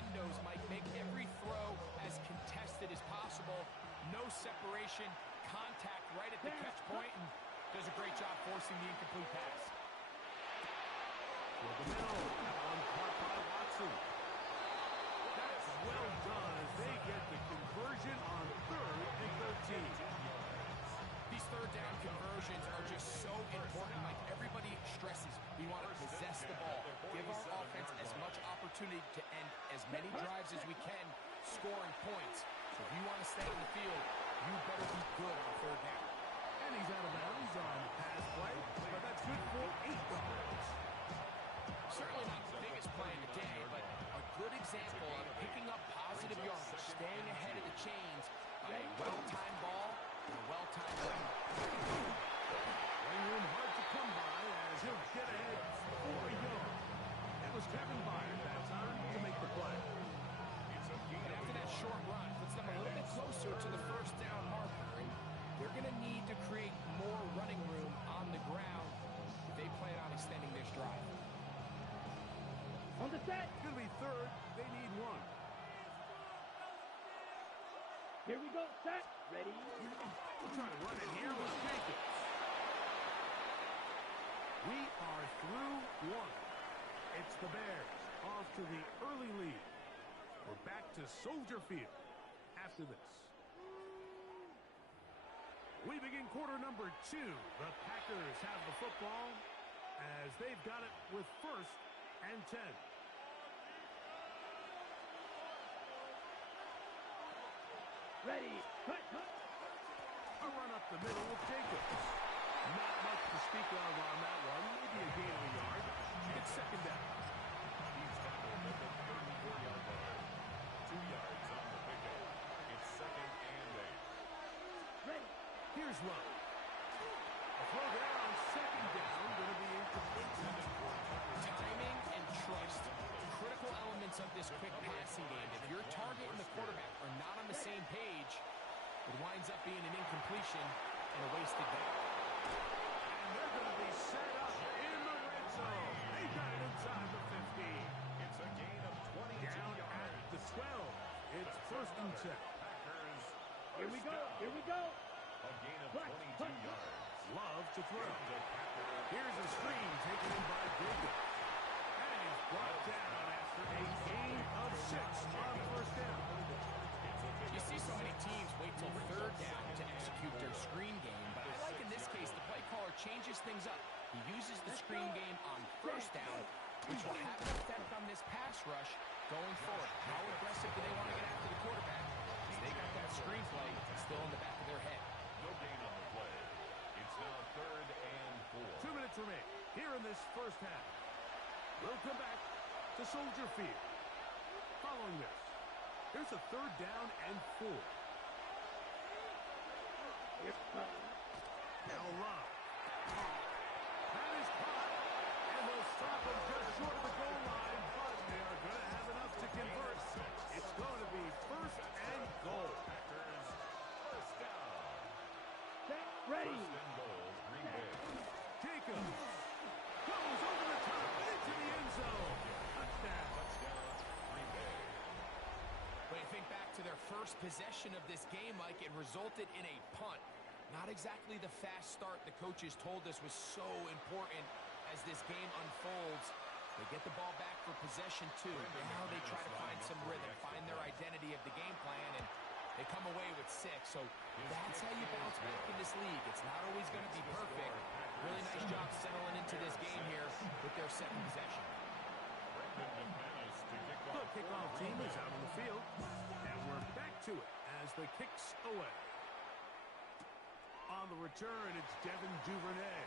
windows, Mike. Make every throw as contested as possible. No separation, contact right at the catch point, and does a great job forcing the incomplete pass. For the middle, on caught by Watson. That's well done as they get the conversion on 3rd and 13. These third down conversions are just so important. Like everybody stresses, we want to possess the ball, give our offense as much opportunity to end as many drives as we can, scoring points. So if you want to stay on the field, you better be good on 3rd down. And he's out of bounds on the pass play, but that's good for 8 yards. Certainly not the biggest play of the day, but a good example of picking up positive yardage, staying ahead of the chains on a well-timed ball and a well-timed run. Running room hard to come by as he'll get ahead for a yard. It was Kevin Byard that time to make the play. And after that short run, puts them a little bit closer to the 1st down marker, and they're going to need to create more running room on the ground if they plan on extending this drive. On the set. It's going to be 3rd. They need 1. Here we go. Set. Ready. We'll try to run it here with Jacobs. We are through 1. It's the Bears off to the early lead. We're back to Soldier Field after this. We begin quarter number 2. The Packers have the football as they've got it with 1st and 10. Ready. Cut. A run up the middle with Jacobs. Not much to speak of on that one. Maybe a gain of a yard. It's 2nd down. He's tackled at the 34-yard line. 2 yards on the pickup. It's 2nd and 8. Ready. Here's Lowe. A throw there on 2nd down. Going to be incomplete. Timing and trust, critical elements of this quick passing game. If your target and the quarterback are not on the same page, it winds up being an incompletion and a wasted down. And they're going to be set up in the red zone. They got it inside the 15. It's a gain of 22 Down yards. at the 12. It's 1st and 10. Packers. Here we go. Here we go. A gain of 22 yards. Love to throw. The Packers. Here's a screen taken in by Jacobs. And he's brought down after a gain of 6 on 1st down. You see so many teams wait till 3rd down to execute their screen game, but I like in this case the play caller changes things up. He uses the screen game on 1st down, which will have an effect on this pass rush going forward. How aggressive do they want to get after the quarterback? Because they got that screen play still in the back of their head. No gain on the play. It's now 3rd and 4. 2 minutes remain here in this 1st half. We'll come back to Soldier Field. Following this, here's a 3rd down and 4. Now Love. That is caught. And they'll stop him just short of the goal line, but they are going to have enough to convert. It's going to be 1st and goal. Packers. 1st down. Ready. 1st and goal. Green Bay. Jacobs goes over the top into the end zone. Touchdown. Touchdown. Green Bay. When you think back to their first possession of this game, Mike, it resulted in a punt. Not exactly the fast start the coaches told us was so important as this game unfolds. They get the ball back for possession 2. Now they try to find some rhythm, find their identity of the game plan, and they come away with 6. So that's how you bounce back in this league. It's not always going to be perfect. Really nice job settling into this game here with their 2nd possession. The kickoff team is out on the field, and we're back to it as the kick's away. On the return, it's Devin Duvernay.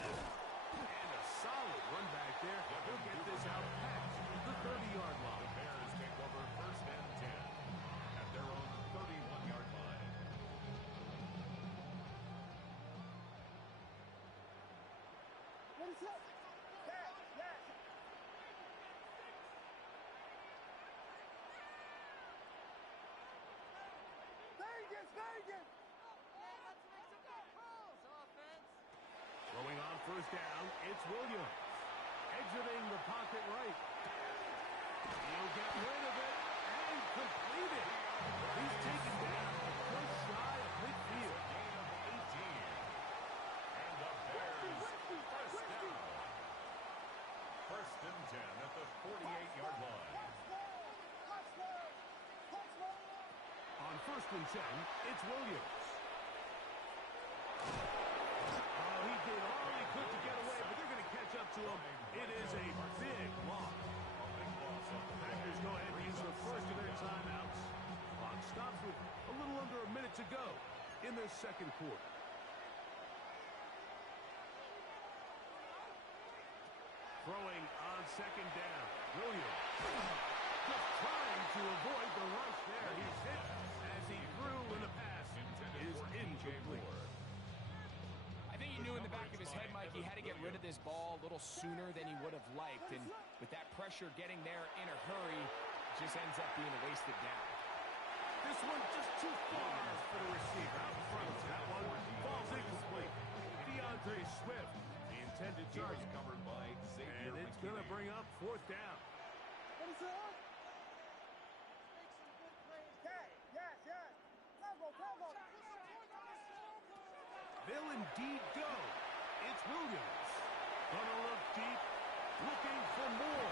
And a solid run back there. He'll get this out past the 30-yard line. The Bears take over 1st and 10 at their own 31-yard line. What is that? Yes. Vegas. Throwing on 1st down, it's Williams. Exiting the pocket right. He'll get rid of it and complete it. He's taken down just shy of midfield. Gain of 18. And the Bears first down. First and 10 at the 48-yard line. On first and 10, it's Williams. Oh, he did all he could to get away, but they're going to catch up to him. It is a big loss. Packers go ahead and use the first of their timeouts. Clock stops with a little under a minute to go in the second quarter. Throwing on second down. Williams just trying to avoid the rush there. He's hit as he threw and the pass is incomplete. I think he knew in the back of his head, Mike, he had to get rid of this ball a little sooner than he would have liked. And with that pressure getting there in a hurry, it just ends up being a wasted down. This one just too far for the receiver. Out in front of him. That one falls incomplete. DeAndre Swift, the intended target. Covered by Xavier And it's going to bring up fourth down. They'll indeed go. It's Williams. Gonna look deep, looking for more.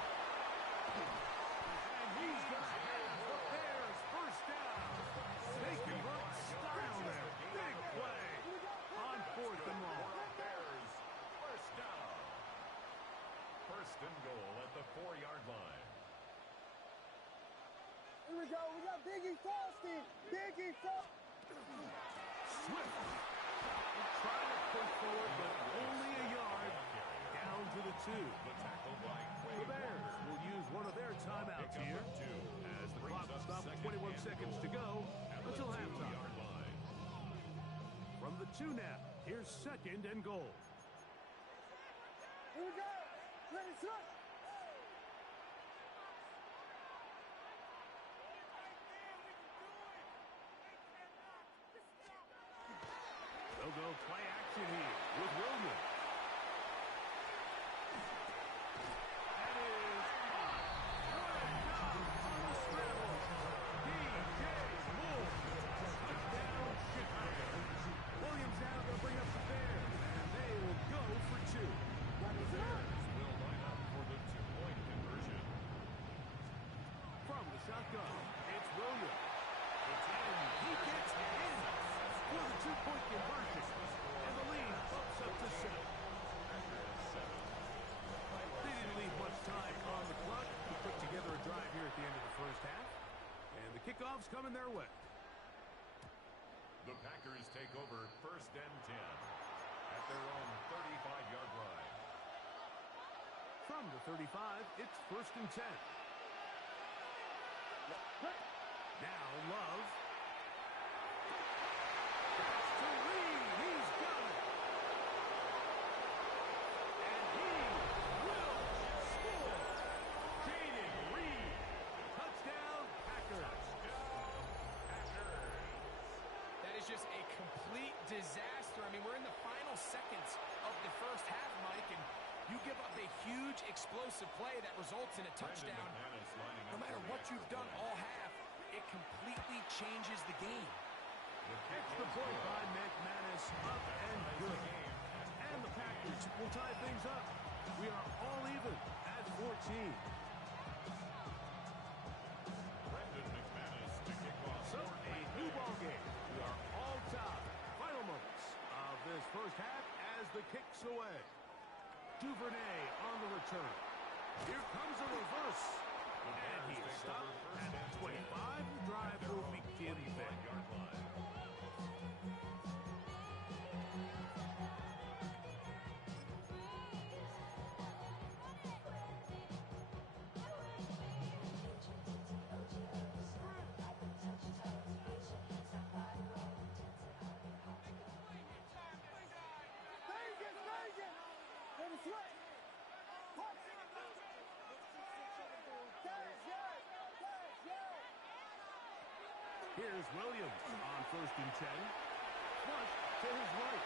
And he's gonna have the Bears first down. They convert style there. Big play on fourth and long. Bears first down. First and goal at the 4-yard line. Here we go. We got Biggie Frosty. Biggie Frosty. Swift. Trying to push forward, but only a yard. Down to the 2. The tackle by The Bears will use one of their timeouts here as the clock will stop with 21 seconds to go until halftime. From the 2 now, here's second and goal. Here we go. Ready, set. They'll go play action here with Williams. That is caught. What a job on the scramble. DJ Moore. Touchdown, Chicago. Williams now going to bring up the Bears, and they will go for 2. Bears will line up for the 2-point conversion. From the shotgun, it's Williams. It's in. He gets in for the 2-point conversion. And the lead bumps up to 7. They didn't leave much time on the clock to put together a drive here at the end of the first half. And the kickoff's coming their way. The Packers take over first and 10 at their own 35-yard line. From the 35, it's first and 10. Now Love. Pass to Reed. He's got it. And he will score. Jaden Reed. Touchdown, Packers. That is just a complete disaster. I mean, we're in the final seconds of the first half, Mike, and you give up a huge explosive play that results in a touchdown. No matter what you've done all half, it completely changes the game. Extra point by McManus, up and good. And the Packers will tie things up. We are all even at 14. Brendan McManus to kick off. So, a new ball game. We are all tied. Final moments of this first half as the kicks away. Duvernay on the return. Here comes a reverse. And he is stopped at 25. The drive will begin there. Here's Williams on first and 10. Flush to his right.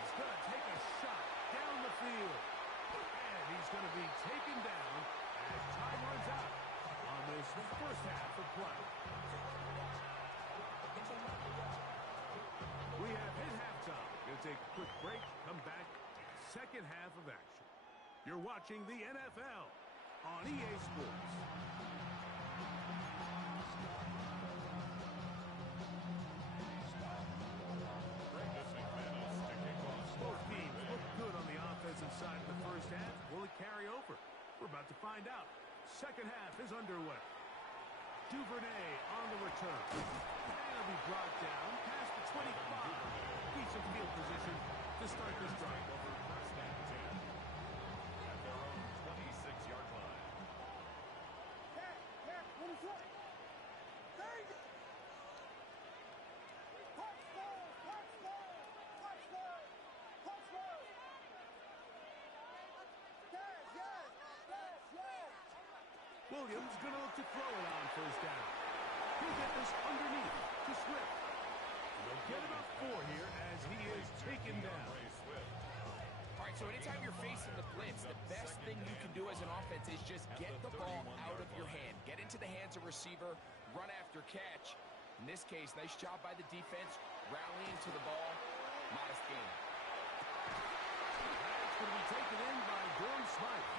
He's going to take a shot down the field. And he's going to be taken down as time runs out on first half of play. We have hit halftime. Going to take a quick break, come back, second half of action. You're watching the NFL on EA Sports. Both teams look good on the offensive side of the first half. Will it carry over? We're about to find out. Second half is underway. Duvernay on the return. And it'll be brought down past the 25. Decent field position to start this drive. First and 10 at their own 26-yard line. What is up? Dang it! Touchdown! Touchdown! Touchdown! Touchdown! Yes! Williams going to look to throw it on first down. He'll get this underneath to Swift. He'll get about 4 here as he is taken down. All right, so anytime you're facing the blitz, the best thing you can do as an offense is just get the ball out of your hand. Get into the hands of receiver, run after catch. In this case, nice job by the defense, rallying to the ball. Modest gain. That's going to be taken in by Dorn Smythe.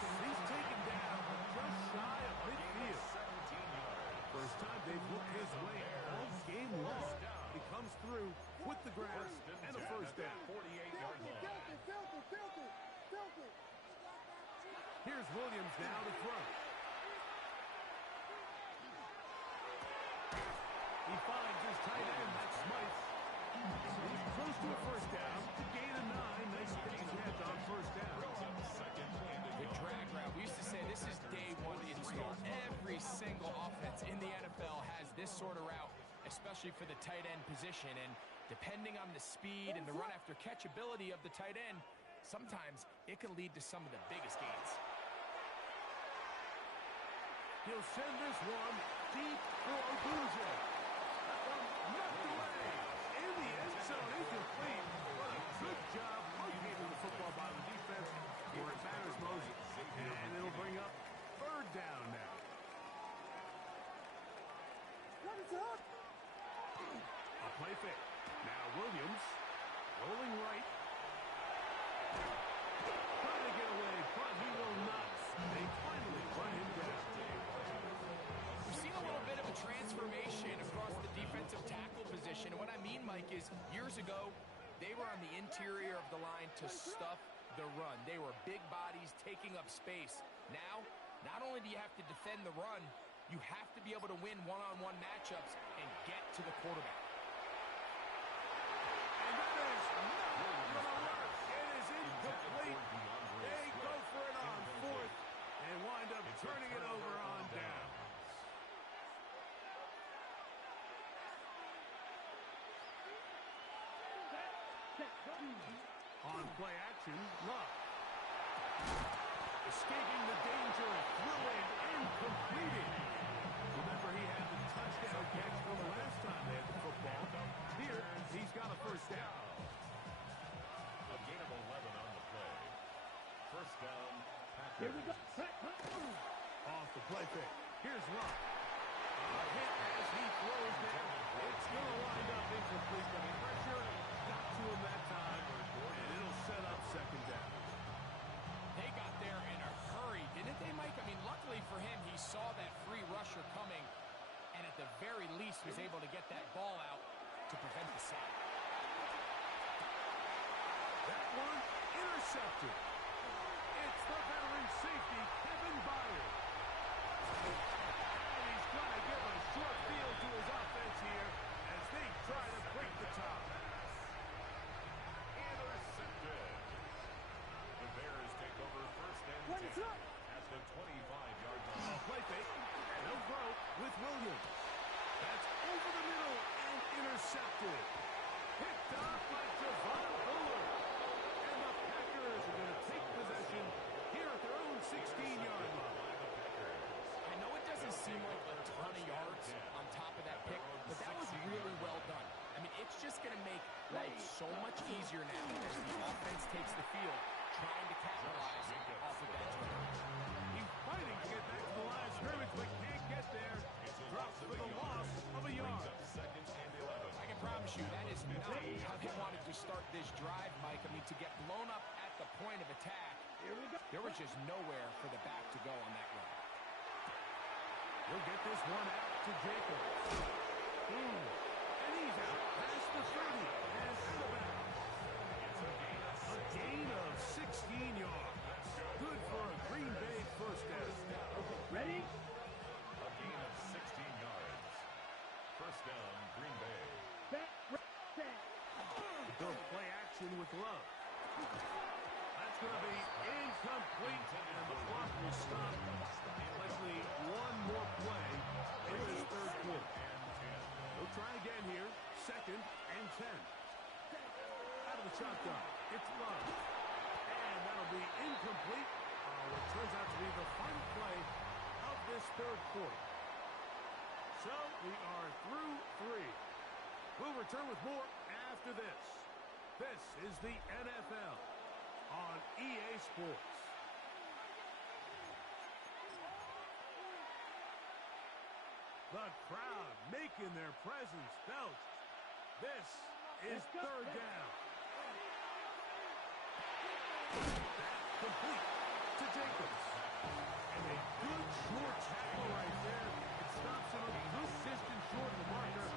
He's taken down just shy of midfield. First time they've looked his way all game long. He comes through with the ground and a first down. 48-yard line. Filthy! Here's Williams now to throw. He finds his tight end, that's Smythe. He's close to a first down. To gain a 9. Nice pitch ahead on first down. Good drag route. We used to say this is day one install. Every single offense in the NFL has this sort of route, especially for the tight end position. And depending on the speed and the run after catch ability of the tight end, sometimes it can lead to some of the biggest gains. He'll send this one deep for Boucher. That one knocked away. In the end zone, incomplete. What a good job locating the football by the defense where it matters most. And it'll bring up third down now. What is up? A play fake. Now Williams rolling right. Trying to get away, but he will not. They finally run him down. We've seen a little bit of a transformation across the defensive tackle position. And what I mean, Mike, is years ago, they were on the interior of the line to stuff the run. They were big bodies taking up space. Now, not only do you have to defend the run, you have to be able to win one-on-one matchups and get to the quarterback. And that is not going to work. It is incomplete. They go for it on fourth and wind up turning it over on down. On play action, Love. Escaping the danger, throwing and completing. Remember, he had the touchdown catch from the last time they had the football. Here, he's got a first down. A gain of 11 on the play. First down, Packers. Here we go. Off the play fake. Here's Love. A hit as he throws there. It's going to wind up incomplete. The pressure got to him that time, and it'll set up second down. They got there in a hurry, didn't they, Mike? I mean, luckily for him, he saw that free rusher coming, and at the very least was able to get that ball out to prevent the sack. That one intercepted. It's the veteran safety, Kevin Byard. And he's going to give a short field to his offense here as they try to break the top. Intercepted. The Bears take over first and 10 at the 25-yard line. Play fake. No throw with Williams. That's over the middle and intercepted. Picked off by Javon Bullard. And the Packers are going to take possession here at their own 16-yard line. I know it doesn't seem like a ton of yards on top of that pick, but that was really well done. I mean, it's just going to make life so much easier now as the offense takes the field, trying to capitalize off of that turnover. He's fighting to get back to the line of scrimmage, but can't get there. not how they wanted to start this drive, Mike. I mean, to get blown up at the point of attack, there was just nowhere for the back to go on that run. He'll get this one out to Jacobs. And he's out past the 30 and out of bounds. A gain of 16 yards. Good for a Green Bay first down. Ready? A gain of 16 yards. First down, Green Bay. They'll play action with Love. That's going to be incomplete, and the clock will stop. Likely one more play in this third quarter. They'll try again here. Second and 10. Out of the shotgun, it's Love. And that'll be incomplete. What turns out to be the final play of this third quarter. So we are through 3. We'll return with more after this. This is the NFL on EA Sports. The crowd making their presence felt. This is third down. That's complete to Jacobs. And a good short tackle right there. It stops him a good distance short of the marker.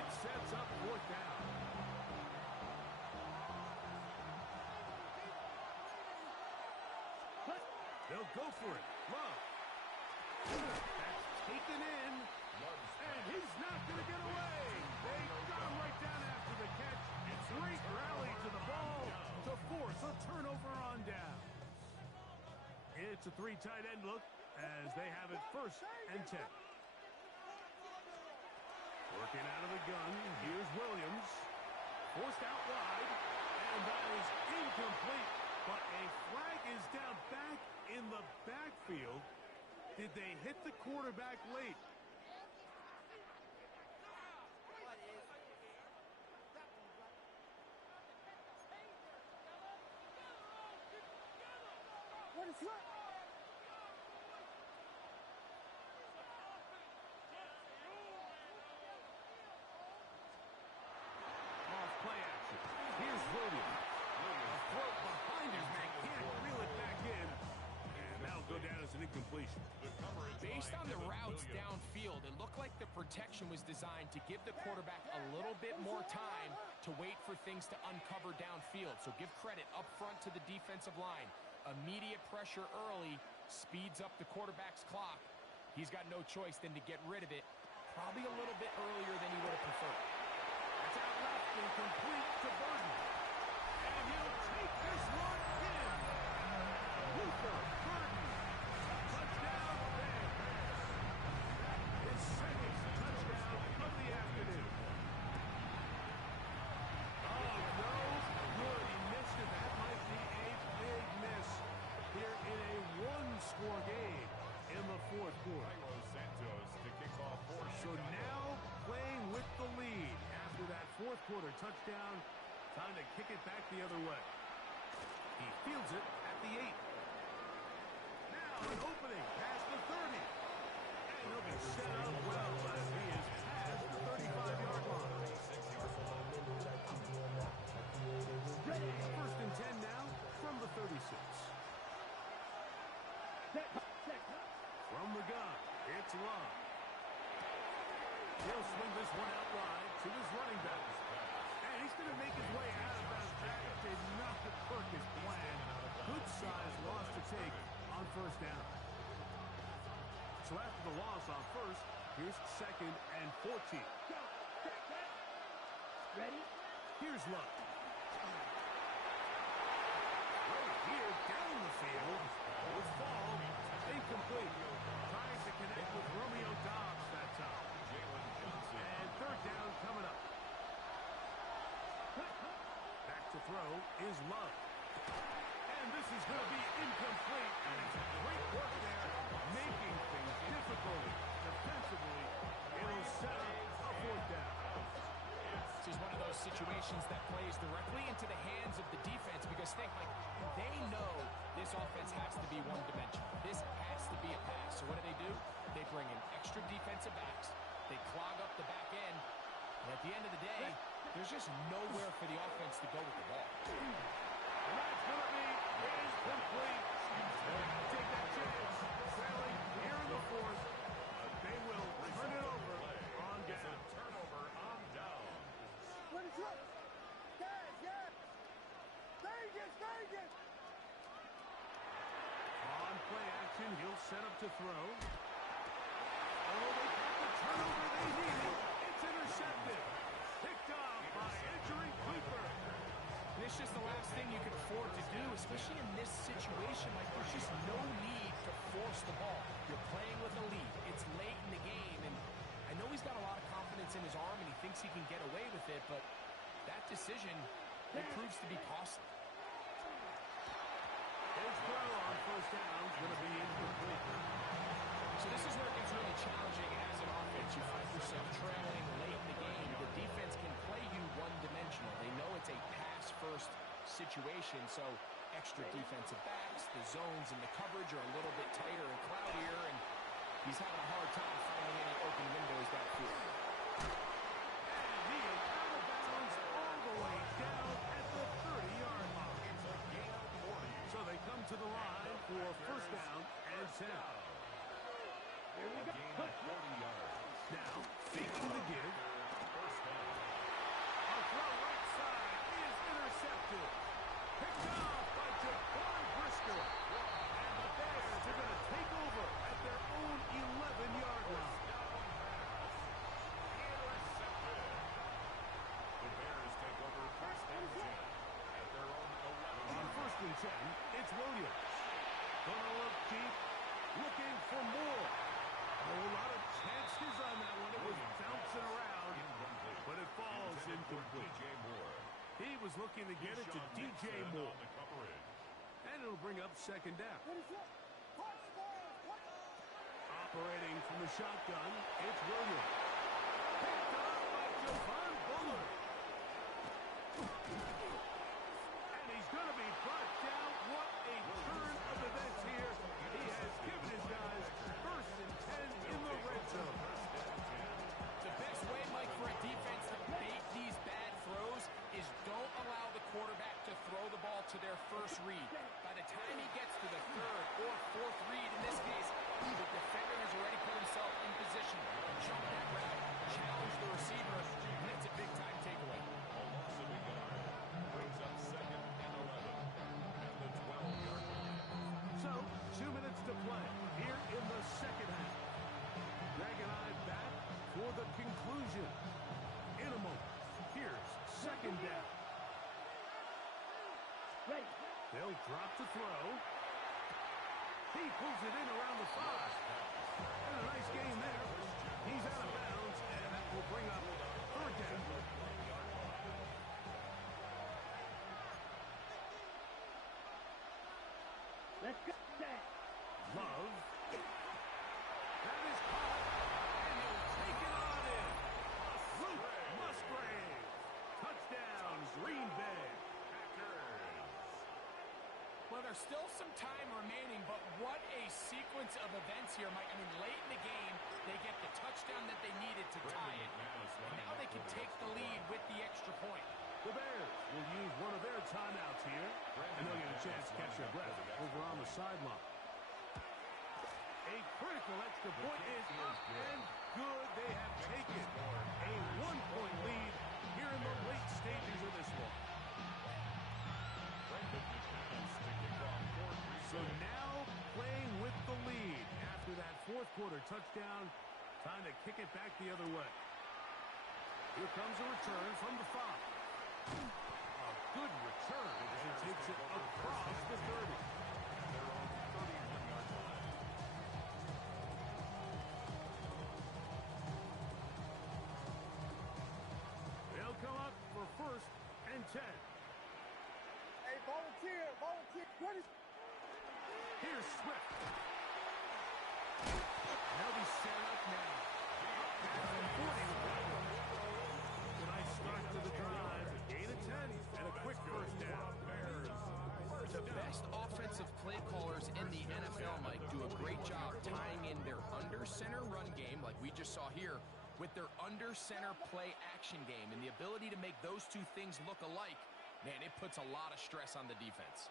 It sets up fourth down. They'll go for it. Love. That's taken in. And he's not going to get away. They got him right down after the catch. Great rally to the ball to force a turnover on down. It's a 3 tight end look as they have it first and 10. Working out of the gun. Here's Williams. Forced out wide. And that is incomplete. But a flag is down back in the backfield. Did they hit the quarterback late? What is that? Off play action. Here's Williams. A float behind his man. Can't reel it back in. And that'll go down as an incompletion. Based on the routes downfield, it looked like the protection was designed to give the quarterback a little bit more time to wait for things to uncover downfield. So give credit up front to the defensive line. Immediate pressure early speeds up the quarterback's clock. He's got no choice than to get rid of it, probably a little bit earlier than he would have preferred. It's out left and complete to Burton. And he'll take this one in. Luther Burton. Touchdown, Bears. That is second touchdown of the afternoon. Oh, no good. He missed it. That might be a big miss here in a one-score game in the fourth quarter. Santos to kick off for So now playing with the lead after that fourth quarter touchdown. Time to kick it back the other way. He fields it at the 8. Now an opening past the 30. And he'll be set up well as he is past the 35-yard line. First and 10 now from the 36. From the gun, it's Love. He'll swing this one out wide to his running back. And he's going to make his way out of bounds. That did not work his plan. Good size loss to take on first down. So after the loss on first, here's second and 14. Ready? Here's Love. Right here down the field with fall. Incomplete. Trying to connect with Romeo Dobbs that time. And third down coming up. Back to throw is Love. And this is going to be incomplete. And it's great work there, making things difficult defensively. It'll set up a fourth down. This is one of those situations that plays directly into the hands of the defense because they know this offense has to be one-dimensional. This has to be a pass. So what do? They bring in extra defensive backs. They clog up the back end. And at the end of the day, There's just nowhere for the offense to go with the ball. And that's going to be complete. Take that chance. Trailing here in the fourth. They will turn it over on down. Turnover on down. What is up? Guys, yeah. Vegas, Vegas. On play action, he'll set up to throw. Oh, they got the turnover they needed. It's intercepted. Picked off by Edgerrin Cooper. And it's just the last thing you can afford to do, especially in this situation. Like, there's just no need to force the ball. You're playing with a lead. It's late in the game, and I know he's got a lot of confidence in his arm, and he thinks he can get away with it, but that decision, it proves to be costly. His throw on first down is going to be incomplete. So this is where it gets really challenging as an offense. You find yourself trailing late in the game. The defense can play you one-dimensional. They know it's a pass-first situation, so extra defensive backs, the zones and the coverage are a little bit tighter and cloudier, and he's having a hard time finding any open windows downfield. And he is out of bounds all the way down at the 30-yard line. It's a gain of 40. So they come to the line for first down and 10. A gain of 40 yards. Now, faking the give. First down. A throw right side is intercepted. Picked off by Jabari Brisker. And the Bears are going to take over at their own 11-yard line. Intercepted. The Bears take over first and 10 at their own 11. On first and 10, it's Williams. Gonna look deep, looking for more. A whole lot of chances on that one. It was bouncing around, Incomplete. but it falls incomplete. DJ Moore. He was looking to get it to DJ Moore. On the coverage. And it'll bring up second down. What is up? Touchdown. Operating from the shotgun, it's Williams. Picked up by Javon Bullard. And he's going to be brought down. What a turn of events here. He has given his guys first and 10 in the red zone. The best way, Mike, for a defense to bait these bad throws is don't allow the quarterback to throw the ball to their first read. By the time he gets to the third or fourth read, in this case, the defender has already put himself in position to jump that route, challenge the receiver, and it's a big-time takeaway. A loss of a yard brings up second and 11 at the 12-yard line. So, 2 minutes to play here in the second half. Greg and I back for the conclusion. In a moment, here's second down. They'll drop to throw. He pulls it in around the 5. And a nice gain there. He's out of bounds, and that will bring up third down. Let's go. Love. That is caught, and he'll take it on in. Luke Musgrave. Touchdown, Green Bay. Well, there's still some time remaining, but what a sequence of events here, Mike. I mean, late in the game, they get the touchdown that they needed to tie it. And now they can take the lead with the extra point. The Bears will use one of their timeouts here, and they'll get a chance to catch their breath over on the sideline. A critical extra point is up and good. They have taken a 1-point lead here in the late stages of this one. So now playing with the lead after that fourth quarter touchdown. Time to kick it back the other way. Here comes a return from the 5. A good return as he takes it across the 30. They'll come up for first and 10. Hey, volunteer. What is... Here's Swift. They'll be set up now. Past the 40 with that one. A nice start to the drive. Gain of 10 and a quick first down. The best offensive play callers in the NFL, Mike, do a great job tying in their under-center run game, like we just saw here, With their under-center play action game and the ability to make those two things look alike, man, it puts a lot of stress on the defense.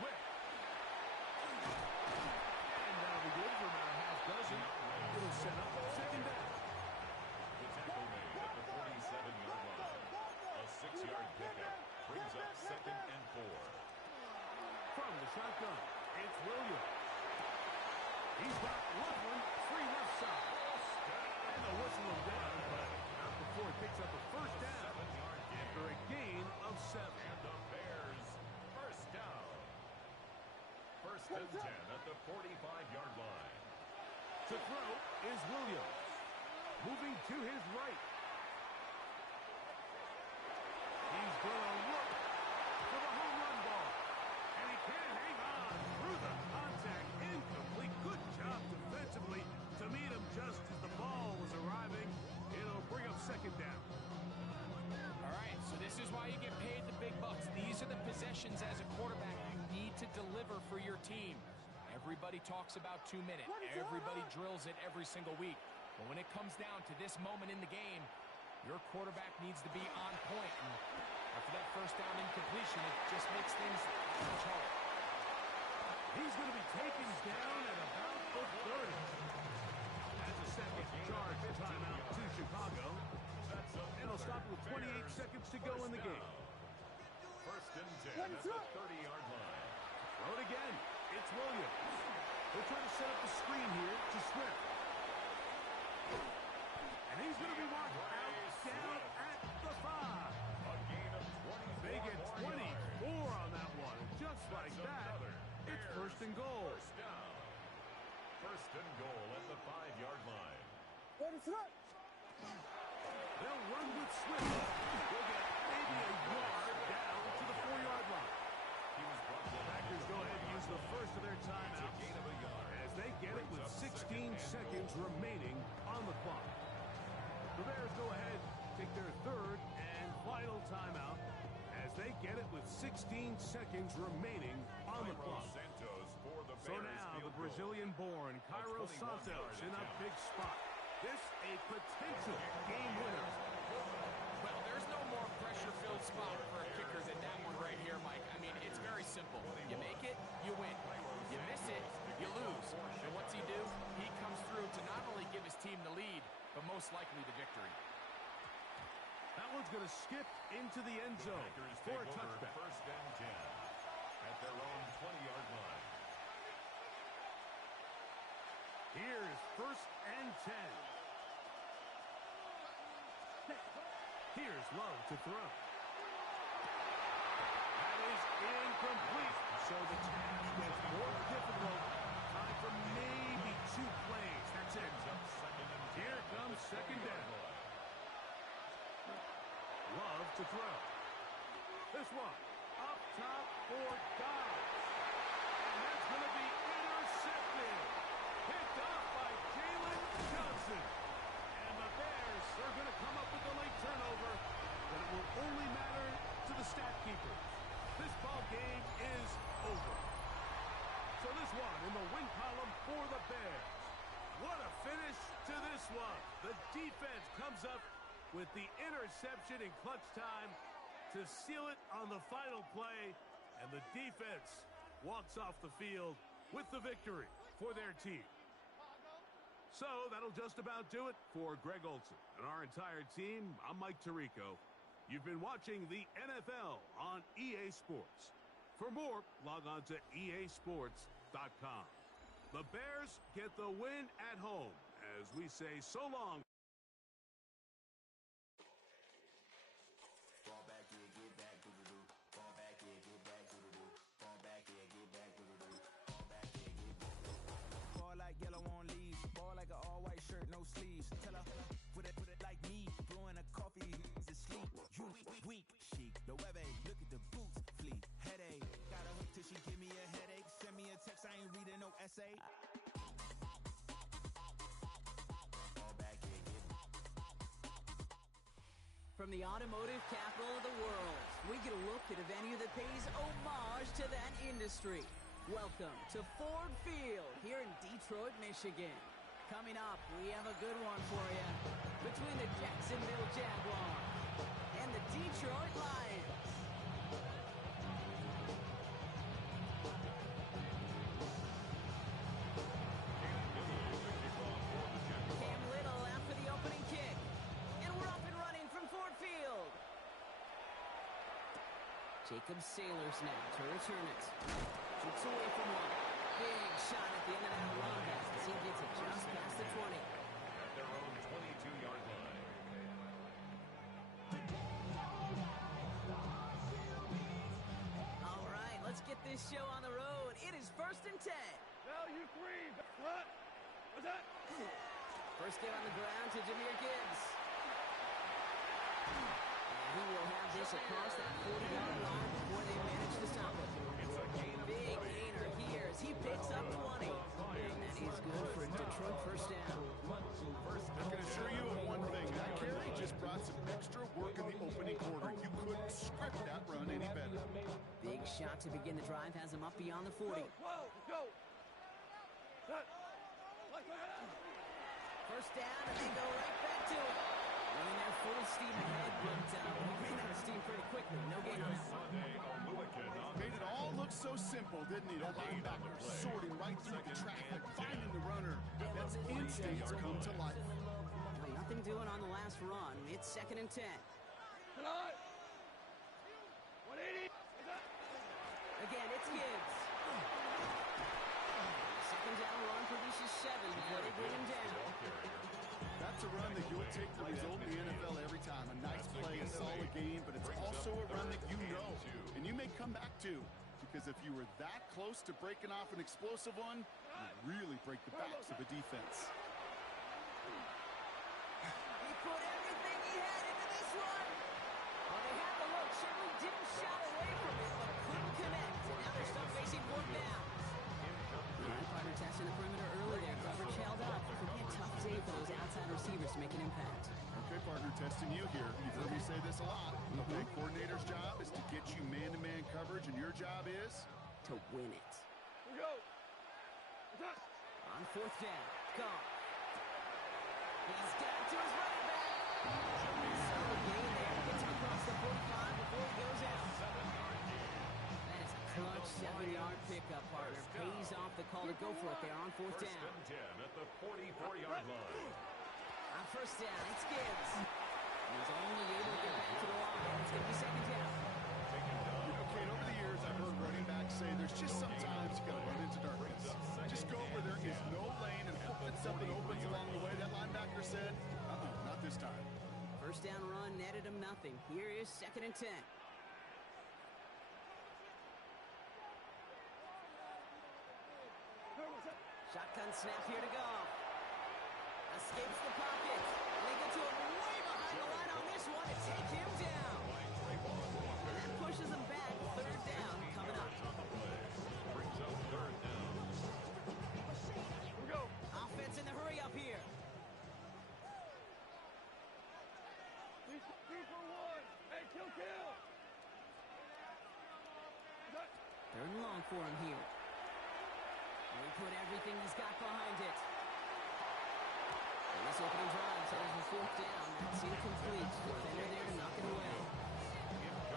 Swift. And that'll be good for about a half dozen. It'll set up second down. The tackle made at the 47-yard line. A 6-yard pickup brings up 2nd and 4. From the shotgun, it's Williams. He's got Loveland free left side. And they'll whistle him down, but not before he picks up a first down. 7-yard gain. After a gain of 7. And the Bears first down. 1st and 10 at the 45-yard line. To throw is Williams. Moving to his right. He's going to look for the home run ball. And he can't hang on through the contact. Incomplete. Good job defensively to meet him just as the ball was arriving. It'll bring up second down. All right, so this is why you get paid the big bucks. These are the possessions as a quarterback you need to deliver for your team. Everybody talks about 2 minutes. Everybody drills it every single week. But when it comes down to this moment in the game, your quarterback needs to be on point. And after that first down incompletion, it just makes things much harder. He's going to be taken down at about the 30. That's a second charge timeout to Chicago. And they'll stop with 28 seconds to go in the game. 1st and 10 at the 30-yard line. Throw it again. It's Williams. They'll try to set up the screen here to Swift. And he's going to be marked out down at the 5. A gain of 24. They get 24 on that one. And just like that, it's 1st and goal. First down. 1st and goal at the 5-yard line. They'll run with Swift. They'll get maybe a yard down to the 4-yard line. He was brought down. Packers go ahead and use the first of their It's a timeouts gain of a yard. as they get it with 16 seconds remaining on the clock. The Bears go ahead, take their 3rd and final timeout as they get it with 16 seconds remaining on the clock. Santos for the So Bears now the field goal. Brazilian-born Cairo 21 Santos yard in a attempt. big spot. This a potential game winner. Well, there's no more pressure-filled spot for a kicker than that one right here, Mike. I mean, it's very simple. You make it, you win. You miss it, you lose. And what's he do? He comes through to not only give his team the lead, but most likely the victory. That one's going to skip into the end zone Packers for take a over touchback. 1st and 10 at their own 20-yard line. Here's 1st and 10. Here's Love to throw. That is incomplete. So the task gets more difficult. Time for maybe 2 plays. That's it. Here comes second down. Love to throw. This one up top for Dobbs. And that's going to be intercepted. Picked off by Jalen Johnson. And the Bears are going to come up with a late turnover, but it will only matter to the stat keepers. This ball game is over. So this one in the win column for the Bears. What a finish to this one. The defense comes up with the interception in clutch time to seal it on the final play, and the defense walks off the field with the victory for their team. So that'll just about do it for Greg Olson and our entire team. I'm Mike Tirico. You've been watching the NFL on EA Sports. For more, log on to easports.com. The Bears get the win at home as we say so long. Fall back, yeah, get back, doo-doo-doo. Fall back, yeah, get back, doo-doo-doo. Fall back, yeah, get back, doo-doo-doo. Fall back, yeah, get back. Ball like yellow on leaves. Ball like an all-white shirt, no sleeves. Tell her, put it like me. Blowing a coffee to sleep. You weak, chic. The webby, look at the boots, fleet. Headache, got a hook till she give me a headache. Send me a text, I ain't reading no essay. Fall back, yeah, get back. From the automotive capital of the world, we get a look at a venue that pays homage to that industry. Welcome to Ford Field here in Detroit, Michigan. Coming up, we have a good one for you. Between the Jacksonville Jaguars and the Detroit Lions. Cam Little after the opening kick. And we're up and running from Ford Field. Jacob Sailor snap to return it. Shoots away from one. Big shot at the end of that run as he gets it just past the 20. At their own 22-yard line. All right, let's get this show on the road. It is 1st and 10. Value 3. What? What's that? First get on the ground to Jahmyr Gibbs. And he will have this across that 40-yard line before they manage to stop it. Big gainer here as he picks up 20. And that is good for a Detroit first down. I can assure you of one thing. That carry just brought some extra work in the opening quarter. You couldn't script that run any better. Big shot to begin the drive has him up beyond the 40. Whoa, go. First down, and they go right back to it. Running there full steam ahead, but he ran out of steam pretty quickly. No gain on that one. Made it all look so simple, didn't he? The linebacker sorting right through the traffic, finding the runner. That's instincts come to life. Well, nothing doing on the last run. It's 2nd and 10. Come on. 180. Again, it's Gibbs. Second down run produces 7 before they bring him down. That's a run that you'll take the result in the NFL every time. A nice play, a solid game, but it's also a run that you know, and you may come back to. Because if you were that close to breaking off an explosive one, you really break the backs of a defense. He put everything he had into this one. Well, they had the look. Certainly didn't shot away from it, but couldn't connect. And now they're stuck facing 4th down. Partner testing the perimeter early there. Coverage held up. It could be a tough day for those outside receivers to make an impact. Okay, partner, testing you here. You've heard me say this a lot. Okay, coordinator's job is to get you man-to-man coverage, and your job is? To win it. Here we go. On 4th down. Gone. He's got it to his running back. Solid gain there. Gets him across the 45 before he goes out. That is a clutch 7-yard pickup, partner. Pays off the call to go for it there on 4th First down. and 10 at the 44-yard line. On 1st down, it's Gibbs. He's only able to get back to the line. It's going to be 2nd down. Okay, and over the years, I've heard running backs say there's just sometimes you got to run into darkness. Just go where there is no lane and hope that something opens along the way. That linebacker said, not this time. First down run netted him nothing. Here is 2nd and 10. Shotgun snap here to go. Escapes the pocket. They get to him way behind the line on this one to take him down. And that pushes him back. 3rd down coming up. Brings up 3rd down. Here we go. Offense in the hurry up here. 3 for 1. Hey, kill. 3rd and long for him here. And he put everything he's got behind it. And this opening drive settles for 4th down. That's incomplete. Defender there to knock it away.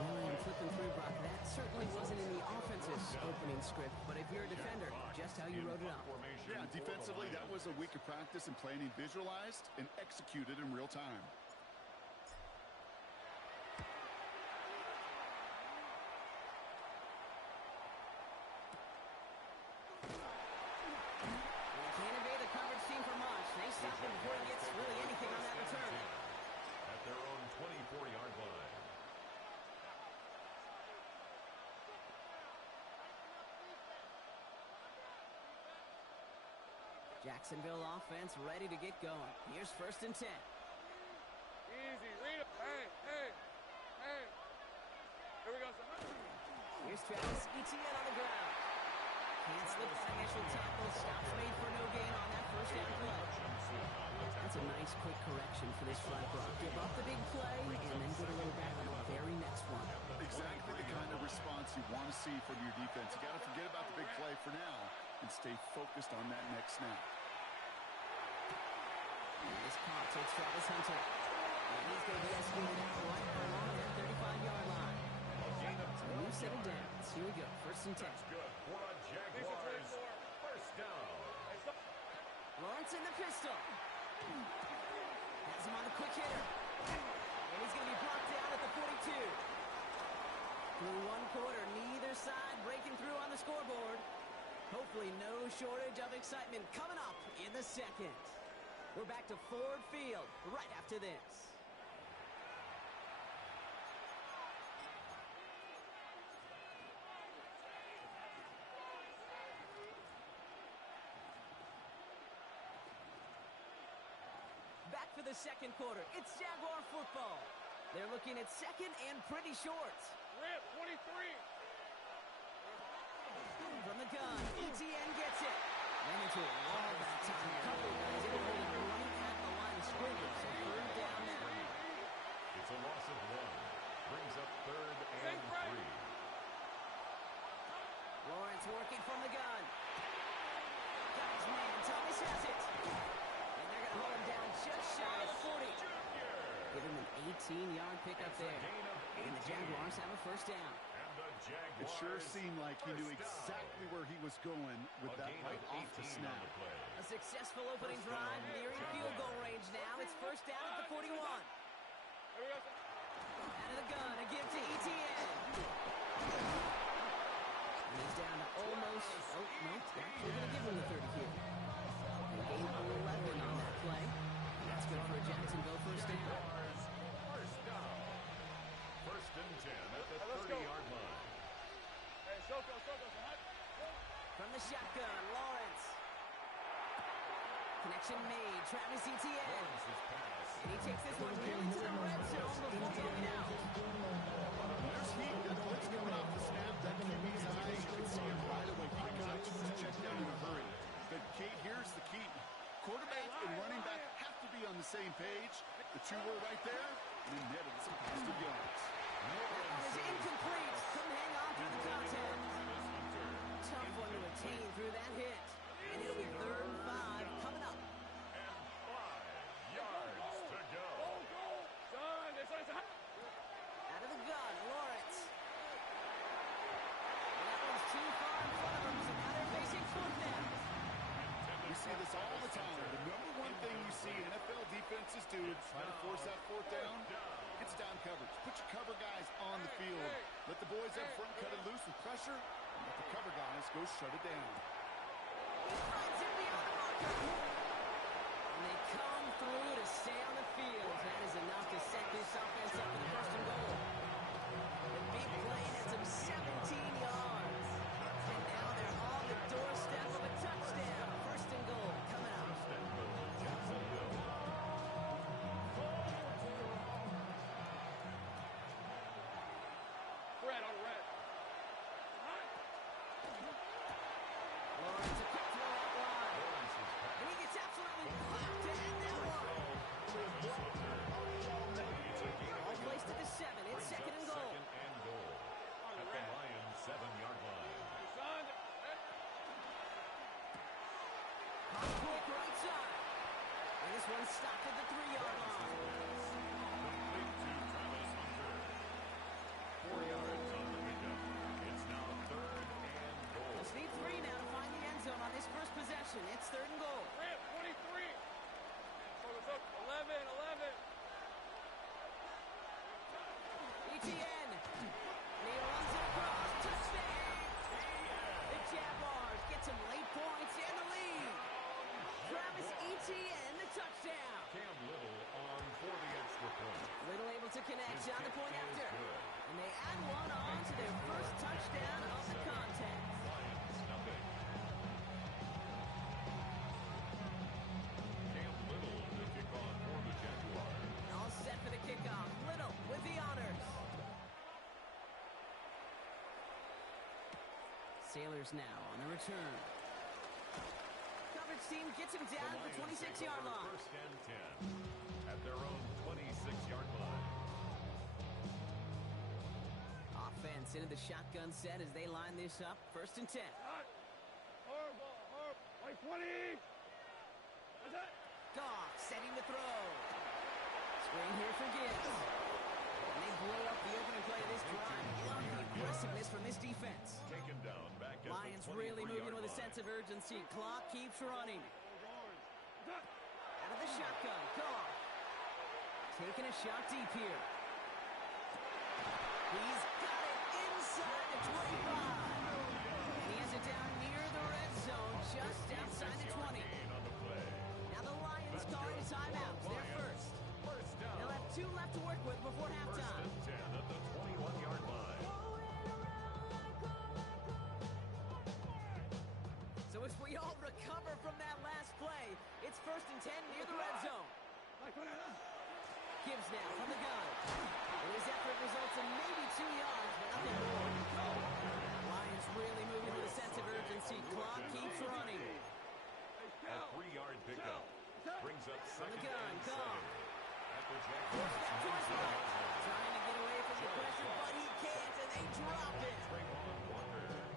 And flipping through, Brock, that certainly wasn't in the offense's opening script, but if you're a defender, just how you wrote it up. Yeah, defensively, that was a week of practice and planning visualized and executed in real time. They can't evade the coverage team for much. They stop him before he gets really anything on that return. At their own 24-yard line. Jacksonville offense ready to get going. Here's 1st and 10. Easy. Read it. Hey. Here we go, son. Here's Travis Etienne on the ground. Can't slip that initial tackle. Stops made for no gain on that 1st down play. That's a nice quick correction for this front row. Give up the big play and then get a little back on the very next one. Exactly the kind of response you want to see from your defense. You got to forget about the big play for now and stay focused on that next snap. Nice caught. Takes Travis Hunter. And he's going to be escorted out right along that 35-yard line. So move settled down. Here we go. First and 10. That's good for a Jaguars first down. Lawrence in the pistol. Has him on the quick hitter. And he's going to be blocked down at the 42. Through one quarter, neither side breaking through on the scoreboard. Hopefully no shortage of excitement coming up in the second. We're back to Ford Field right after this. Back for the second quarter. It's Jaguar football. They're looking at second and pretty short. Rip, 23. From the gun, ETN gets it. Ran into a wall that time. Couple guys able to hold it right at the line of scrimmage. So third down now. It's a loss of 1. Brings up third and 3. Lawrence working from the gun. Got his man. Thomas has it. And they're going to hold him down just shy of 40. Give him an 18-yard pickup there. And the Jaguars have a first down. It sure seemed like he knew exactly where he was going with that right off the snap. A successful opening drive nearing field goal range now. It's first down at the 41. Out of the gun, a give to ETN. And he's down to almost, oh, no, actually going to give him the 30 here. They gain 11 on that play. And that's good for a Jacksonville first down. First and 10 at the 30-yard line. From the shotgun, Lawrence. Connection made. Travis Etienne. And he takes this one nearly to the red zone before going out. There's heat. That blitz coming off the snap. That QB's eye, you can see it right away. He got to check down in a hurry. But, Kate, here's the key. Quarterback and running back have to be on the same page. The two were right there, and then netted some positive yards. That one is incomplete. Couldn't hang on through the content. Tough one to attain through that hit. And it'll be third and 5 coming up. And 5 yards to go. Out of the gun, Lawrence. And that one's too far in front of him, so now they're facing fourth down. We see this all the time. The number one thing you see NFL defenses do is try to force that fourth down. It's down coverage. Put your cover guys on the field. Let the boys up front cut it loose with pressure. And let the cover guys go shut it down. He finds him beyond the marker. And they come through to stay on the field. That is enough to set this offense up for the first and goal. The big play nets him 17 yards. And now they're on the doorstep of a touchdown. First and goal coming up. Red on red. Lawrence, a quick throw out wide. And he gets absolutely clapped to end that one. All placed at the 7. It's second and goal. Second and goal at the Lions' 7-yard line. Caught quick right side. And this one stopped at the 3-yard line. Complete to Travis Hunter. 4 yards on the pickup. It's now third and goal. Just need 3 now to find the end zone on this first possession. It's third and goal. Rip, 23. 11. ETN. And he runs it across. Touchdown. The Jaguars get some late points and the lead. Travis Etienne, the touchdown. Cam Little on for the extra point. Little able to connect on the point Kick after. is good. And they add one on to their first touchdown of the contest. Lions nothing. Cam Little to kick off for the Jaguars. All set for the kickoff. Little with the honors. Sailors now on the return. Coverage team gets him down at the 26-yard line. First and 10 at their own 26-yard line. Offense into the shotgun set as they line this up. First and 10. Horrible. Like 20. What's that? Goff setting to throw. Screen here for Gibbs. And they blow up the opening play of this drive. Love the aggressiveness from this defense. Taken down back at Lions the really moving 23-yard with a line. sense of urgency. Clock keeps running. Out of the shotgun, Goff. Taking a shot deep here. He's got it inside the 25. And he has it down near the red zone, just outside the 20. On the play. Now the Lions calling a timeout. They're first. First down. They'll have 2 left to work with before First halftime. and 10 at the 21-yard line. So as we all recover from that last play, it's first and 10 near the red zone. Gibbs now from the gun. And his effort results in maybe 2 yards, but nothing more. Lions really moving with a sense of urgency. Clock keeps running. A 3-yard pickup. Brings up From the second gun, and Goff. 7. At the Back to his Jaguars. right. Trying to get away from the pressure, but he can't, and they drop it.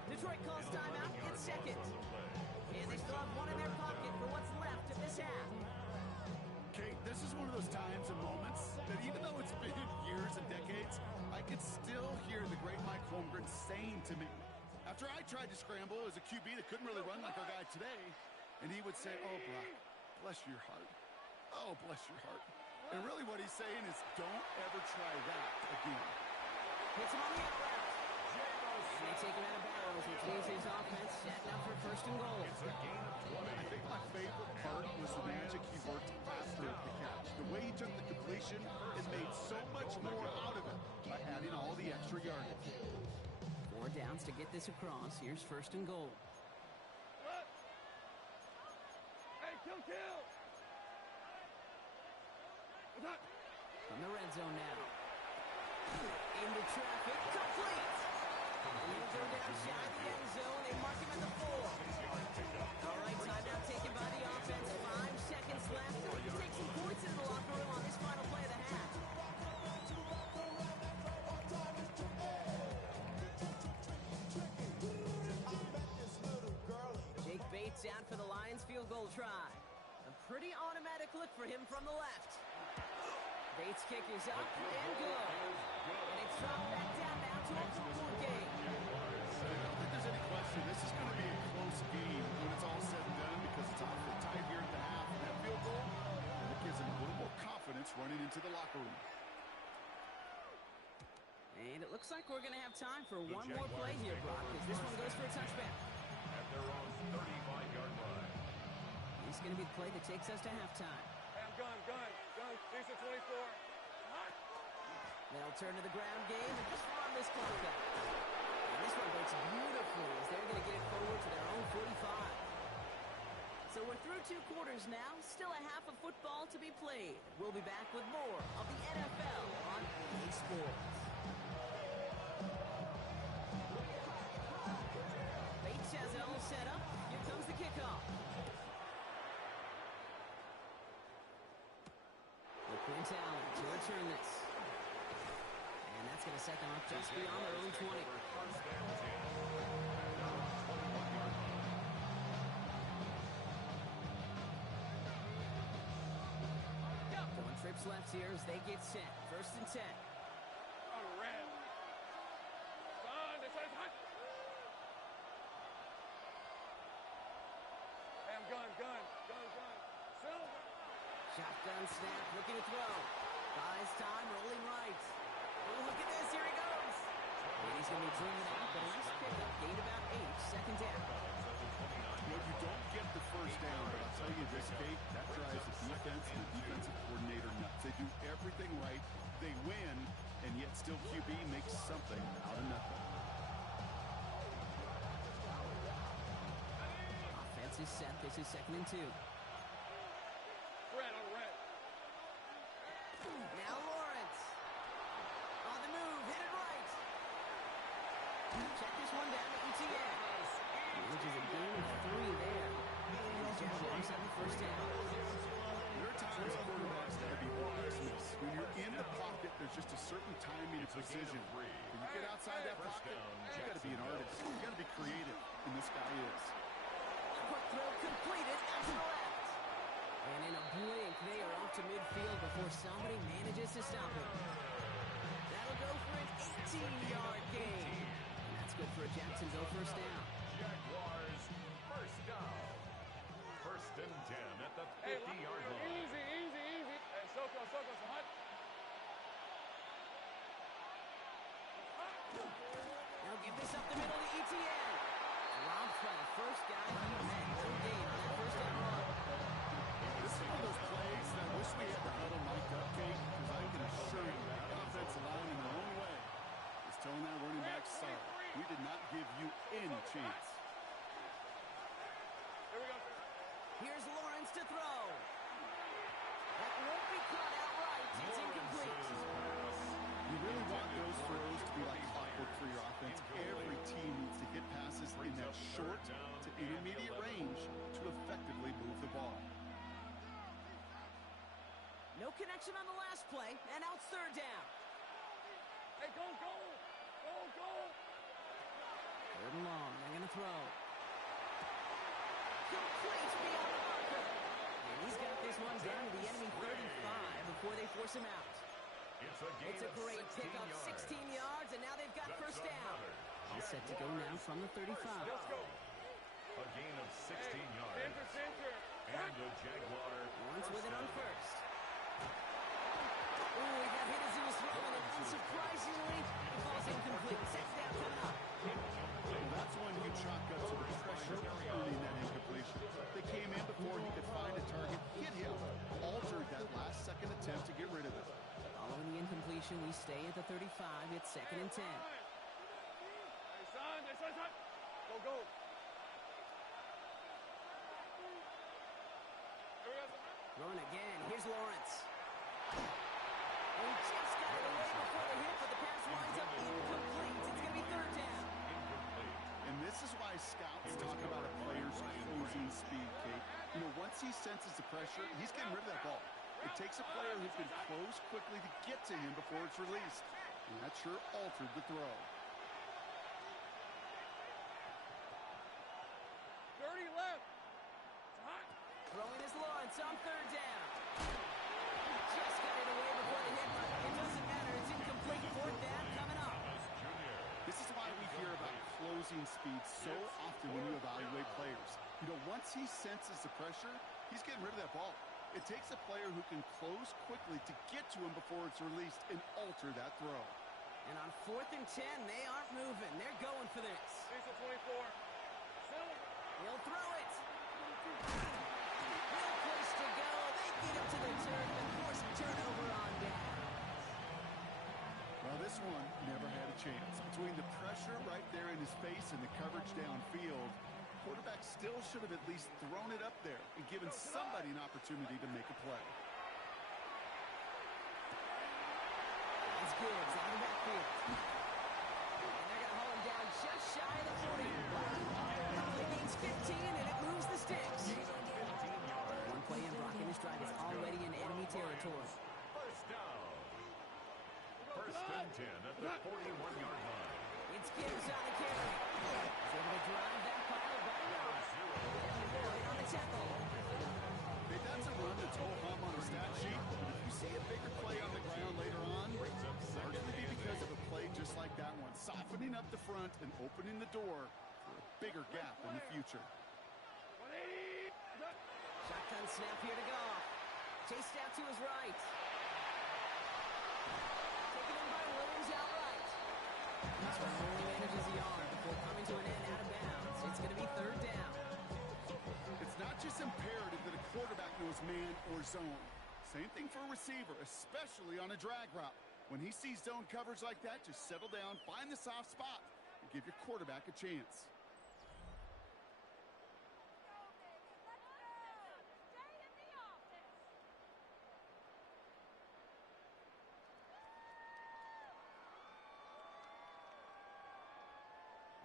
Detroit calls timeout. It's second. And they still have one in their pocket for what's left of this half. Kate, this is one of those times and moments that even though it's been years and decades, I could still hear the great Mike Holmgren saying to me, after I tried to scramble as a QB that couldn't really run like our guy today, and he would say, "Oh, Brock, bless your heart. Oh, bless your heart." And really what he's saying is, don't ever try that again. Hits him on the out route. And they take him out of bounds, which leaves his offense setting up for first and goal. It's a gain of 20. I think my favorite part was the magic he worked after the catch. The way he took the completion and made so much more out of it by adding all the extra yardage. 4 downs to get this across. Here's first and goal. Hey, kill! From the red zone now. Into traffic. Complete! And he'll go down shy of the end zone. They mark him at the 4. All right, timeout taken by the offense. 5 seconds left. Let's take some points into the locker room on this final play of the half. Jake Bates out for the Lions field goal try. A pretty automatic look for him from the left. Bates' kick is up and good. And it's dropped back down now to a 4-point game. I don't think there's any question this is going to be a close game when it's all said and done because it's awfully tight here at the half. And that field goal, it gives him a little more confidence running into the locker room. And it looks like we're going to have time for one more play here, Brock, as this one goes for a touchback. At their own 35-yard line. It's going to be the play that takes us to halftime. Hey, I'm gun. Decent 24. They'll turn to the ground game and just run this clock out. And this one breaks beautifully as they're going to get it forward to their own 45. So we're through 2 quarters now. Still a half of football to be played. We'll be back with more of the NFL on EA Sports. Bates has it all set up. Here comes the kickoff. Quint Allen to return this. And that's going to set them up just beyond their own 20. Going trips left here as they get set. First and 10. On red. Son, this is hot. Hey, I'm gun. Silver. Shotgun snap, looking to throw. Buys time, rolling right. Oh, look at this, here he goes. And he's going to be driven out, but a nice pickup. Gained about 8, second down. You know, you don't get the first down, but I'll tell you this, Kate, that drives the defense and the defensive coordinator nuts. They do everything right, they win, and yet still QB makes something out of nothing. Offense is set. This is second and 2. Red on red. Now Lawrence. On the move, hit it right. Check this one down to ETN. Which is a gain of 3 there. And the Jaguars have the first down. There are times quarterbacks got to be more precise. When you're in the pocket, there's just a certain timing and precision. When you get outside that pocket, you got to be an artist. You got to be creative, and this guy is. Quick throw completed out to the left. And in a to stop him. That'll go for an 18-yard gain. And that's good for a Jacksonville first down. Jaguars first down. First and 10 at the 50-yard line. Easy, easy, easy. Hey, Soko, so hot. Now give this up the middle to ETN. Robbed by the first guy he met. No gain on that first down run. This is one of those plays that I wish we had the huddle mic'd up, Kate, because I can assure you that offensive line in their own way is telling that running back, sorry, we did not give you any chance. Here we go. Here's Lawrence to throw. That won't be caught outright. It's incomplete. You really want those throws to be like clockwork for your offense. Every team needs to hit passes in that short to intermediate range to effectively move the ball. No connection on the last play, and out third down. Hey, go. Third and long, they're going to throw. Complete beyond the marker. And he's got this one down to the enemy 35 before they force him out. It's a great pickup, 16 yards, and now they've got first down. All set to go now from the 35. Let's go. A gain of 16 yards. Center. And the Jaguar Lawrence with it on first. Ooh, he got hit as he was throwing it. Unsurprisingly, it falls incomplete. Sets down coming up. Well, that's when you chalk up to the pressure earning that incompletion. They came in before he could find a target, hit him, altered that last-second attempt to get rid of it. Following the incompletion, we stay at the 35. It's second and 10. Hey, son. Go. Here we go. Throwing again. Here's Lawrence. And he just got it away before the hit, but the pass winds up incomplete. It's going to be third down. And this is why scouts talk about a player's closing speed, Kate. You know, once he senses the pressure, he's getting rid of that ball. It takes a player who can close quickly to get to him before it's released. And that sure altered the throw. 30 left. It's hot. Throwing is Lawrence on third down. He just got it away before the hit, but it doesn't matter. It's incomplete. Fourth down coming up. This is why we hear about closing speed so often when you evaluate players. You know, once he senses the pressure, he's getting rid of that ball. It takes a player who can close quickly to get to him before it's released and alter that throw. And on fourth and 10, they aren't moving. They're going for this. Diesel 24. Silver. He'll throw it. No place to go. They get him to the turf and force a turnover on down. Well, this one never had a chance. Between the pressure right there in his face and the coverage downfield, quarterback still should have at least thrown it up there and given somebody an opportunity to make a play. That's Gibbs out of the backfield. And they're going to haul him down just shy of the 40. He gains 15, and it moves the sticks. One play in, Brock in his drive is already in enemy territory. First down. First and 10 at the 41-yard line. It's Gibbs on the carry. He's able to drive that pile back up. Right on the tackle. Hey, that's a run that's ho-hum on a stat sheet. But if you see a bigger play on the ground later on, largely be because of a play just like that one, softening up the front and opening the door for a bigger gap in the future. 180. Shotgun snap here to Goff. Chased out to his right. Taken in by Williams outright. That's where only manages the arm before coming to an end out of bounds. It's going to be third down. It's not just imperative that a quarterback knows man or zone. Same thing for a receiver, especially on a drag route. When he sees zone coverage like that, just settle down, find the soft spot, and give your quarterback a chance.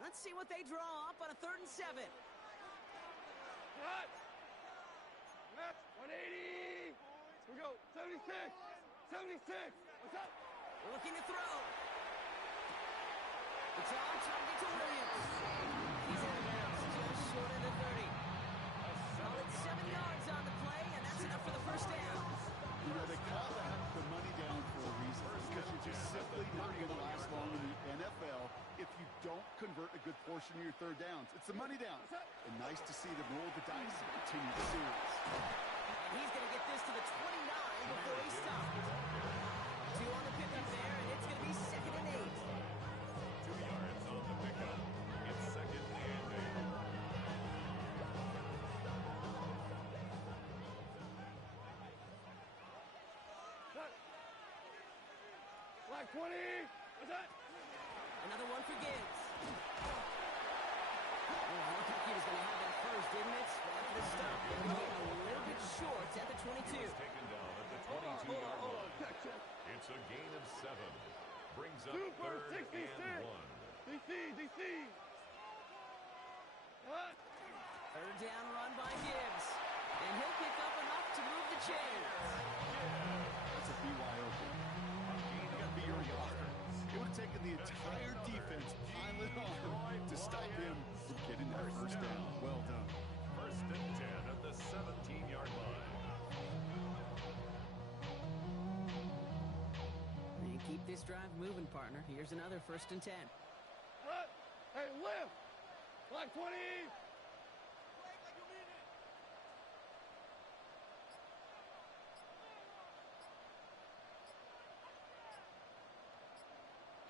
Let's see what they draw up on a 3rd and 7. Cut. Left. 180. Here we go. 76. 76. What's up? Looking to throw. It's on target to Williams. He's out of bounds, just short of the 30. Solid 7 yards on the play, and that's enough for the first down. You know, they call that the money down for a a good portion of your third downs. It's the money down. And nice to see them roll the dice and continue the series. And he's going to get this to the 29 before he stops. 2 on the pickup there, and it's going to be 2nd and 8. 2 yards on the pickup. It's 2nd and 8. Black 20. What's that? Another one for Gibbs. Oh, looked like he was going to have that first, didn't it? But after the stop, they're going to get a little bit short at the 22. He was taken down at the 22-yard line. It's a gain of 7. Brings up 3rd and 1. DC. What? 3rd down run by Gibbs. And he'll pick up enough to move the chains. That's a BYO. You got to be your blocker. It would have taken the entire defense piling on to stop him from getting that first down. Well done. 1st and 10 at the 17-yard line. And keep this drive moving, partner. Here's another 1st and 10. What? Hey, lift. Black 20.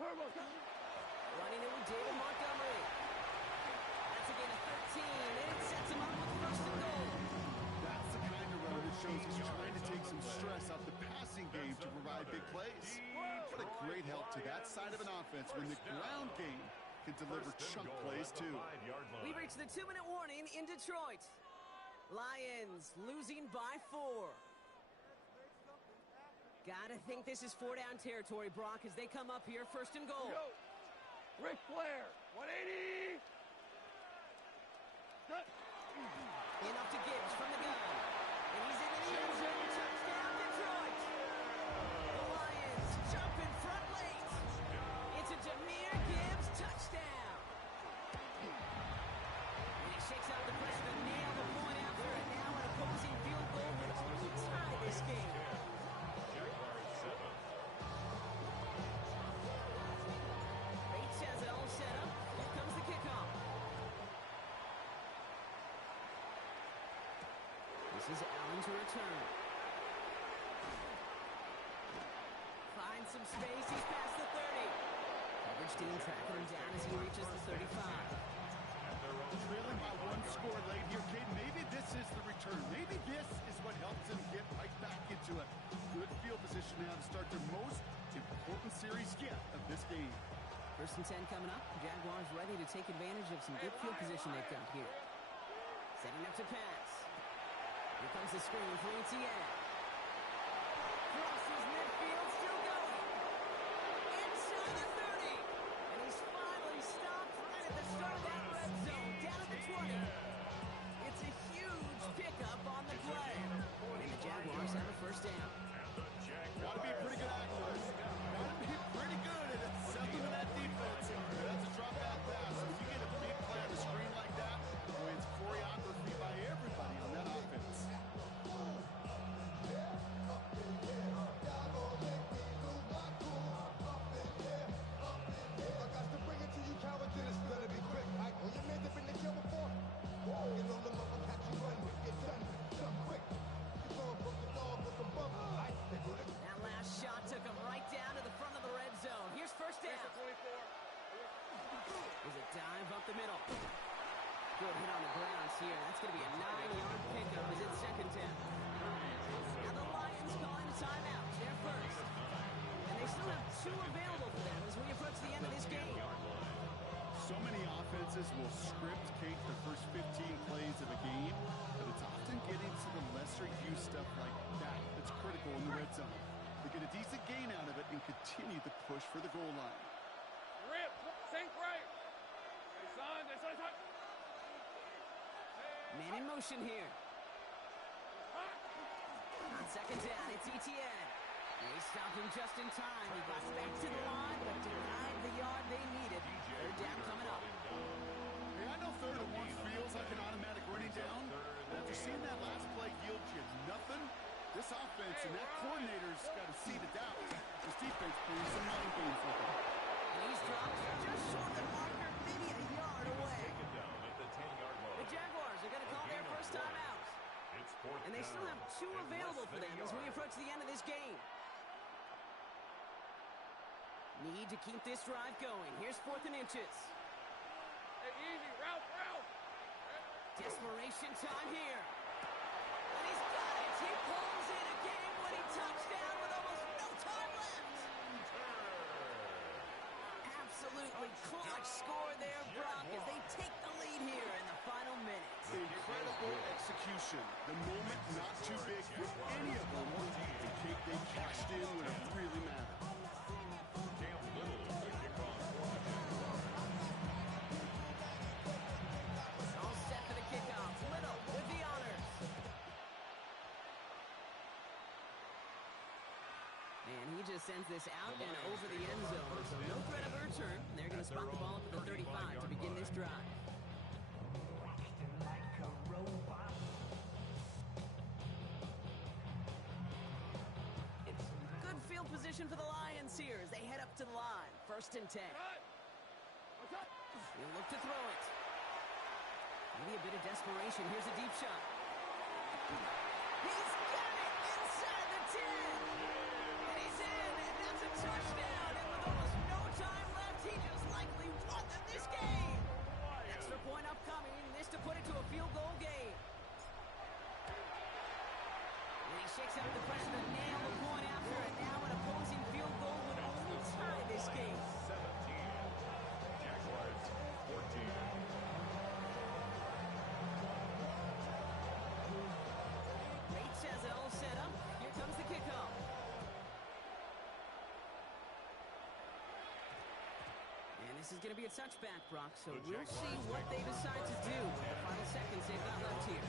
Turbo. Running it with David Montgomery. That's a gain of 13, and it sets him up with 1st and goal. That's the kind of run that shows he's trying to take some stress off the passing game to provide big plays. What a great help to that side of an offense when the ground game can deliver chunk plays too. We've reached the 2-minute warning in Detroit. Lions losing by 4. Gotta think this is 4-down territory, Brock, as they come up here 1st and goal. Go. Ric Flair. 180. Enough to Gibbs from the gun. And he's in the end zone. Touchdown, Detroit. The Lions jump in front late. It's a Jahmyr Gibbs touchdown. And he shakes out the pressure to nail the point after. And now an opposing field goal would only tie this game. Bates has it all set up. Here comes the kickoff. This is Allen to return. Finds some space. He's past the 30. Coverage team tracking him down as he reaches the 35. Trailing by 1 score late here, Kate. Maybe this is the return. Maybe this is what helps them get right back into a good field position now to start their most important series yet of this game. 1st and 10 coming up. Jaguars ready to take advantage of some good field position they've got here. Setting up to pass. Here comes the screen for Etienne. Crosses midfield, still going. Inside the 30. And he's finally stopped right at the start of that red zone, down at the 20. It's a huge pickup on the play. And the Jaguars have a 1st down. Gotta be pretty good actors. Gotta be pretty good at selling to that defense. That's a drop back pass. When you get a big play on the screen like that, boy, it's choreography by everybody on that offense. That last shot took him right down to the front of the red zone. Here's 1st down. There's a dive up the middle. Good hit on the grounds here. That's going to be a 9-yard pickup as it's 2nd down. Now the Lions calling a timeout. They're 1st. And they still have 2 available for them as we approach the end of this game. So many offenses will script, Kate, the first 15 plays of a game, but it's often getting to the lesser used stuff like that that's critical in the red zone. They get a decent gain out of it and continue the push for the goal line. Rip. Sink right. Hey, son. Man in motion here. On 2nd down, it's Etienne. They stopped him just in time. He got back to the line, but denied the yard they needed. 3rd down coming up. Hey, I know 3rd and 1 feels like an automatic running down, but after seeing that last play yield you nothing, this offense and that coordinator's got a seat of doubt. This defense playing some mind games with him. And he's dropped just short of the marker, maybe a yard away. Taken down at the 10-yard line. The Jaguars are going to call their first time out. It's fourth And they still down have 2 and available less for than them a as we yard. approach the end of this game. Need to keep this drive going. Here's 4th and inches. Hey, easy. Route. Desperation time here. And he's got it. He pulls in a game-winning touchdown with almost no time left. Absolutely clutch score there, Brock, as they take the lead here in the final minutes. Incredible execution. The moment not too big for any of them. They cashed in when it really mattered. Cam Little, the kickoff for the Jaguars. All set for the kickoff. Little with the honors. And he just sends this out and over the end zone. So no threat of a return. They're going to spot the ball up at the 35 to begin this drive. Good field position for the Lions here as they head up to the line. 1st and 10. What's up? He'll look to throw it. Maybe a bit of desperation. Here's a deep shot. He's got it inside the 10. And he's in. And that's a touchdown. And with almost no time left, he just likely won them this game. Extra point upcoming. This to put it to a field goal game. And he shakes out the pressure to nail the point after. And now an opposing field goal would only tie this game. 17. Jaguars 14. Bates has it all set up. Here comes the kickoff. And this is going to be a touchback, Brock, so we'll see what they decide to do with the final seconds they've got left here.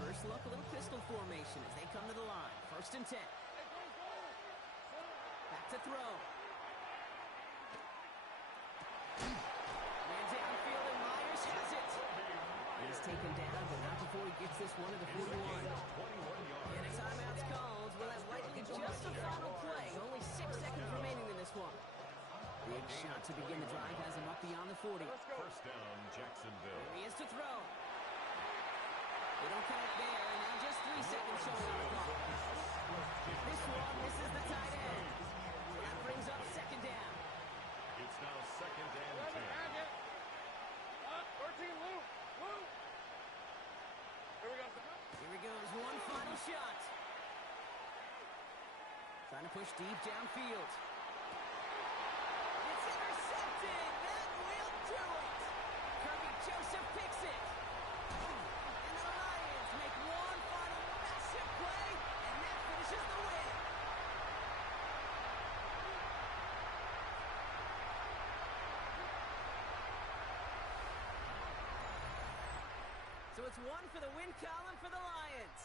First look, a little pistol formation as they come to the line. 1st and 10. Back to throw. Man downfield, and Myers has it. He's taken down, but not before he gets this one to the 41. And a timeout's called. Well, that's likely just a final play. Only 6 seconds remaining in this one. Big shot to begin the drive has him up beyond the 40. First down, Jacksonville. Here he is to throw. They don't connect there, and now just 3 seconds showing on the clock. This one misses the tight end. That brings up 2nd down. It's now 2nd and 10. 13, Lou. Here we go. Here he goes, one final shot. Trying to push deep downfield. It's intercepted. That will do it. Kirby Joseph picks it. And the Lions make one final massive play, and that finishes the win. So it's 1 for the win column for the Lions.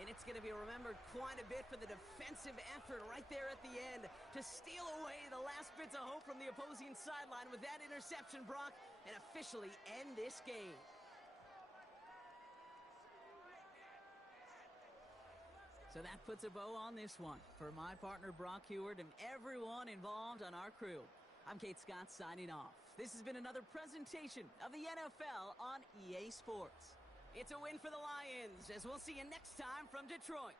And it's going to be remembered quite a bit for the defensive effort right there at the end to steal away the last bits of hope from the opposing sideline with that interception, Brock, and officially end this game. So that puts a bow on this one. For my partner, Brock Heward, and everyone involved on our crew, I'm Kate Scott signing off. This has been another presentation of the NFL on EA Sports. It's a win for the Lions, as we'll see you next time from Detroit.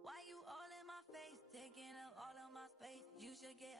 Why you all in my face, taking up all of my space? You should get